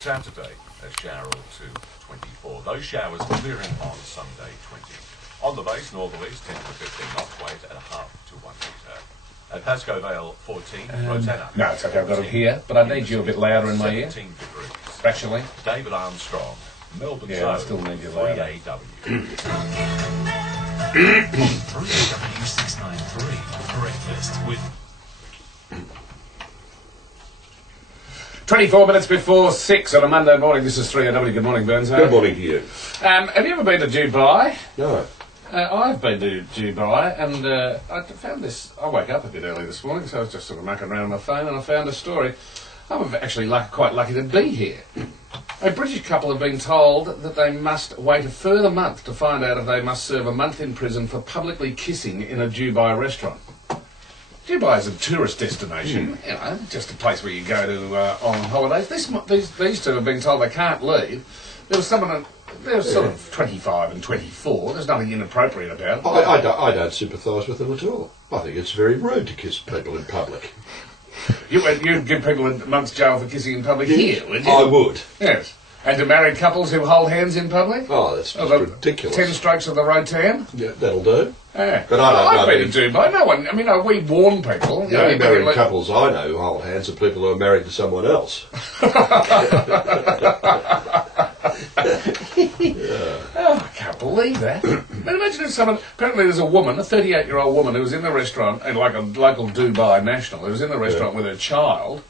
Saturday, a shower or two, 24. Those showers clearing on Sunday, 20. On the base, northerlies 10 to 15 knots, weight at a half to 1 metre. At Pascoe Vale, 14. Rotanna. No, it's okay, I've got it here, but I need you a bit louder in my ear. 17 degrees. Actually. David Armstrong, Melbourne Yeah, I still need you louder. 3AW. 3AW 693, breakfast with 24 minutes before 6 on a Monday morning. This is 3AW. Good morning, Burns. Good morning to you. Have you ever been to Dubai? No. I've been to Dubai, and I found this. I woke up a bit early this morning, so I was just sort of mucking around on my phone, and I found a story. I'm actually quite lucky to be here. A British couple have been told that they must wait a further month to find out if they must serve a month in prison for publicly kissing in a Dubai restaurant. Dubai is a tourist destination, you know, just a place where you go to on holidays. These two have been told they can't leave. There was someone, they're sort of 25 and 24. There's nothing inappropriate about it. I don't sympathise with them at all. I think it's very rude to kiss people in public. You'd give people a month's jail for kissing in public here, would you? I would. Yes. And to married couples who hold hands in public? Oh, that's just ridiculous. 10 strokes of the rotan? Yeah, that'll do. Yeah. But I don't know. I've been to Dubai. No one, I mean, we warn people. The only married couples I know who hold hands are people who are married to someone else. Oh, I can't believe that. But imagine if someone, apparently there's a woman, a 38-year-old woman who was in the restaurant, and like a local Dubai national, who was in the restaurant with her child,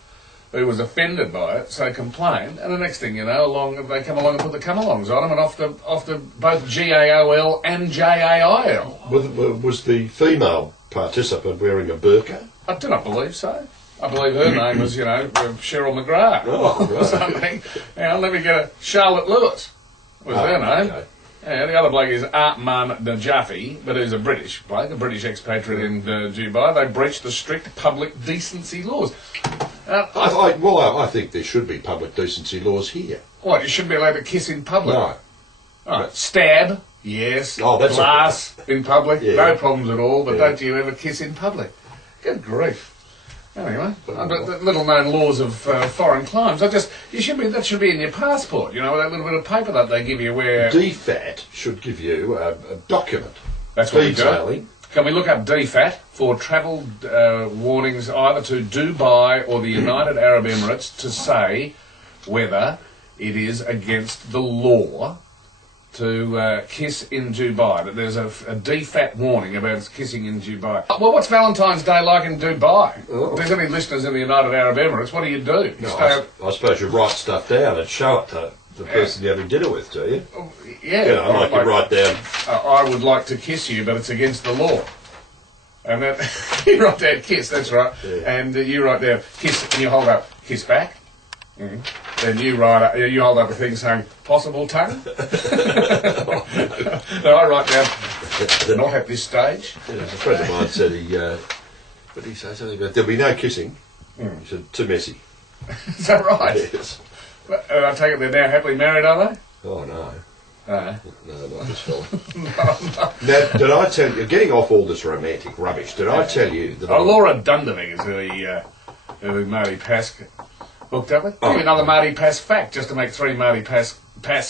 who was offended by it, so complained, and the next thing you know, they come along and put the come-alongs on them, and off to both GAOL and JAIL. Was the female participant wearing a burqa? I do not believe so. I believe her name was, Cheryl McGrath or something. Hang on, let me get a Charlotte Lewis was her name. Okay. Yeah, the other bloke is Atman Najafi, but he's a British bloke, a British expatriate in Dubai. They breached the strict public decency laws. I think there should be public decency laws here. What, you shouldn't be allowed to kiss in public? No. All right, stab, yes. Oh, that's glass in public, Yeah. no problems at all, but Yeah. don't you ever kiss in public. Good grief. Anyway, the little-known laws of foreign climes. That should be in your passport. You know, that little bit of paper that they give you where. DFAT should give you a document That's what we do. detailing. Can we look up DFAT for travel warnings either to Dubai or the United Arab Emirates to say whether it is against the law to kiss in Dubai, that there's a DFAT warning about kissing in Dubai. Well, what's Valentine's Day like in Dubai? Oh. If there's any listeners in the United Arab Emirates, what do? You No, I suppose you write stuff down and show it to the person you're having dinner with, do you? Yeah. You know, like you write down. I would like to kiss you, but it's against the law. And then you write down kiss, that's right. Yeah. And you write down kiss, and you hold up kiss back. Mm. Then you hold up a thing saying possible tongue. Then I write down not at this stage. Yeah, a friend of mine said what did he say? Something about there'll be no kissing. He said, too messy. Is that right? Yes. I take it they're now happily married, are they? Oh, no. No. No, not this fella. Now, did I tell you, getting off all this romantic rubbish, did I tell you that Laura Dundeving is who Marty Pask hooked up with. Give you another Marty Pask fact, just to make 3 Marty Pask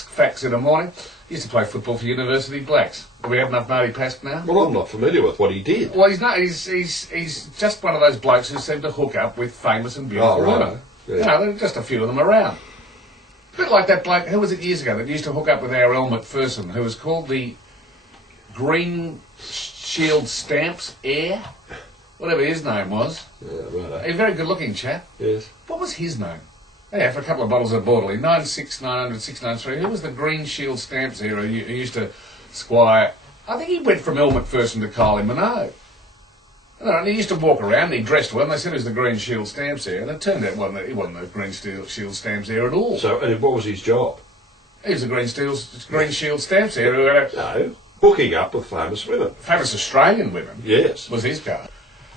facts in the morning. He used to play football for University Blacks. Do we have enough Marty Pask now? Well, I'm not familiar with what he did. Well, he's just one of those blokes who seem to hook up with famous and beautiful women. Yeah. You know, there are just a few of them around. A bit like that bloke, who was it years ago, that used to hook up with our Elle Macpherson, who was called the Green Shield Stamps Heir, whatever his name was. Yeah, right. A very good-looking chap. Yes. What was his name? Yeah, for a couple of bottles of Borderly. 96900 693. Who was the Green Shield Stamps Heir who used to squire? I think he went from Elle Macpherson to Kylie Minogue. And he used to walk around and he dressed well, and they said he was the Green Shield Stamps Heir, and it turned out he wasn't the Green Shield Stamps Heir at all. So, and what was his job? He was the Green Shield Stamps Heir who had No, hooking up with famous women. famous Australian women. Yes. Was his car.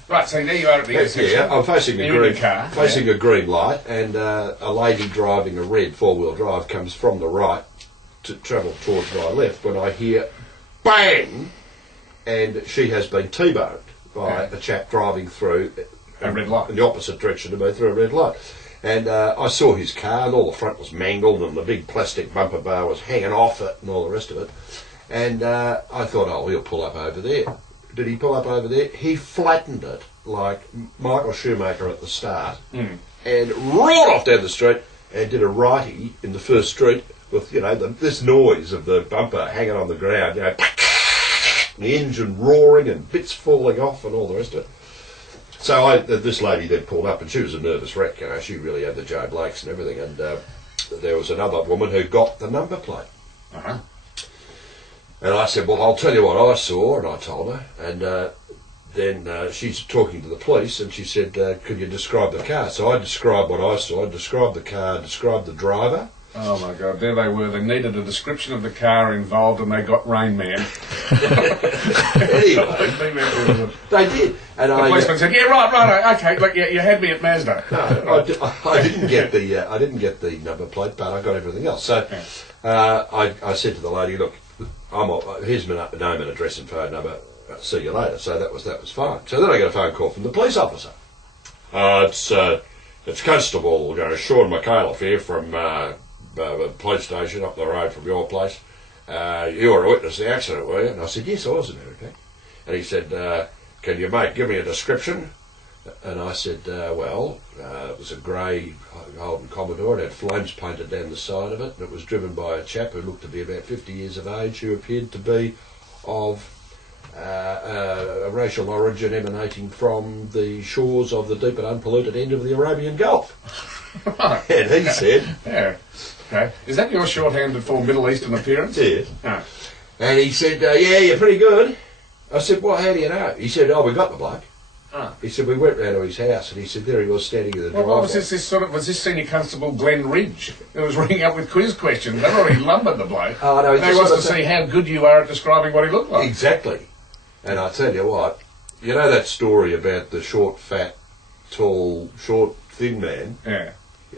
Right, so there you are at the intersection. Yeah, I'm facing You're in your car. a green light, and a lady driving a red 4-wheel drive comes from the right to travel towards my left when I hear bang, and she has been T-boned by a chap driving through A red light. in the opposite direction to me through a red light. And I saw his car, and all the front was mangled, and the big plastic bumper bar was hanging off it, and all the rest of it. And I thought, oh, he'll pull up over there. Did he pull up over there? He flattened it like Michael Schumacher at the start, and roared off down the street and did a righty in the first street with, this noise of the bumper hanging on the ground, the engine roaring and bits falling off and all the rest of it. So this lady then pulled up, and she was a nervous wreck. She really had the Joe Blakes and everything. And there was another woman who got the number plate. Uh-huh. And I said, well, I'll tell you what I saw, and I told her. And then she's talking to the police, and she said, could you describe the car? So I described what I saw, I described the car, described the driver. Oh my God, there they were. They needed a description of the car involved, and they got Rain Man. Anyway, they did. And The policeman said, "Yeah, right, okay. Look, you had me at Mazda." No, I didn't get the number plate, but I got everything else. So I said to the lady, "Look, here's my name and address and phone number. See you later." So that was fine. So then I got a phone call from the police officer. It's Constable Sean McAuliffe here from the police station up the road from your place. You were a witness to the accident, were you? And I said, yes, I was in there. And he said, can you give me a description? And I said, it was a grey Holden Commodore. It had flames painted down the side of it, and it was driven by a chap who looked to be about 50 years of age, who appeared to be of a racial origin emanating from the shores of the deep and unpolluted end of the Arabian Gulf. And he said... Yeah. Okay. Is that your shorthanded for Middle Eastern appearance? Yes. Oh. And he said, yeah, you're pretty good. I said, well, how do you know? He said, we got the bloke. Oh. He said, we went round to his house, and he said, there he was standing in the driveway. What was was this Senior Constable Glenn Ridge who was ringing up with quiz questions? They've already lumbered the bloke. Oh, no, he wants to see how good you are at describing what he looked like. Exactly. And I tell you what, you know that story about the short, fat, tall, short, thin man? Yeah.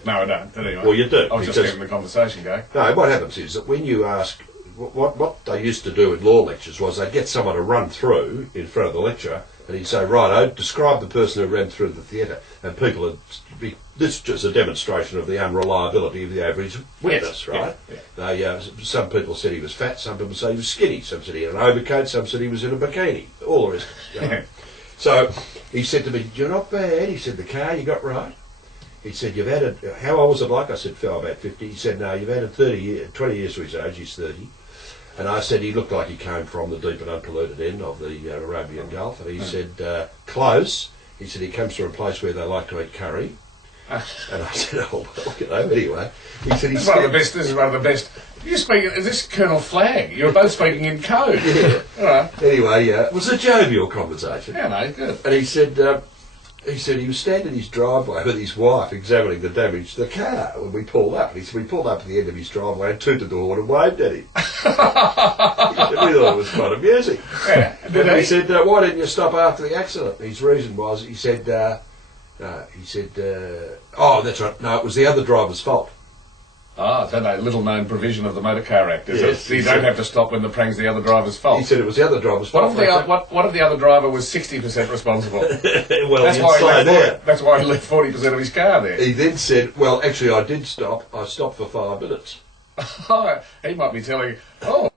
No, I don't. Anyway. Well, you do. I was just getting the conversation going. No, what happens is that when you ask, what they used to do in law lectures was they'd get someone to run through in front of the lecturer, and he'd say, righto, describe the person who ran through the theatre. And people would be, this is just a demonstration of the unreliability of the average witness, right? Yeah. Some people said he was fat, some people said he was skinny, some said he had an overcoat, some said he was in a bikini, all the rest. So he said to me, you're not bad. He said, the car you got right. He said, you've added, how old was the bloke? I said, about 50. He said, no, you've added 20 years to his age, he's 30. And I said, he looked like he came from the deep and unpolluted end of the Arabian Gulf. And he said, close. He said, he comes from a place where they like to eat curry. And I said, oh, well, anyway. He said, this is one of the best. You speak, is this Colonel Flagg? You're both speaking in code. Yeah. All right. Anyway, it was a jovial conversation. Yeah, no, good. And he said he was standing in his driveway with his wife examining the damage to the car when we pulled up. And he said we pulled up at the end of his driveway and tooted the horn and waved at him. We thought it was quite amusing. Yeah. And he said, why didn't you stop after the accident? His reason was, he said, oh, that's right, no, it was the other driver's fault. Ah, that's a little-known provision of the Motor Car Act, is Yes, it? You don't have to stop when the prang's the other driver's fault. He said it was the other driver's fault. What if the other driver was 60% responsible? Well, that's why he left 40% of his car there. He then said, well, actually, I did stop. I stopped for 5 minutes. He might be telling, oh,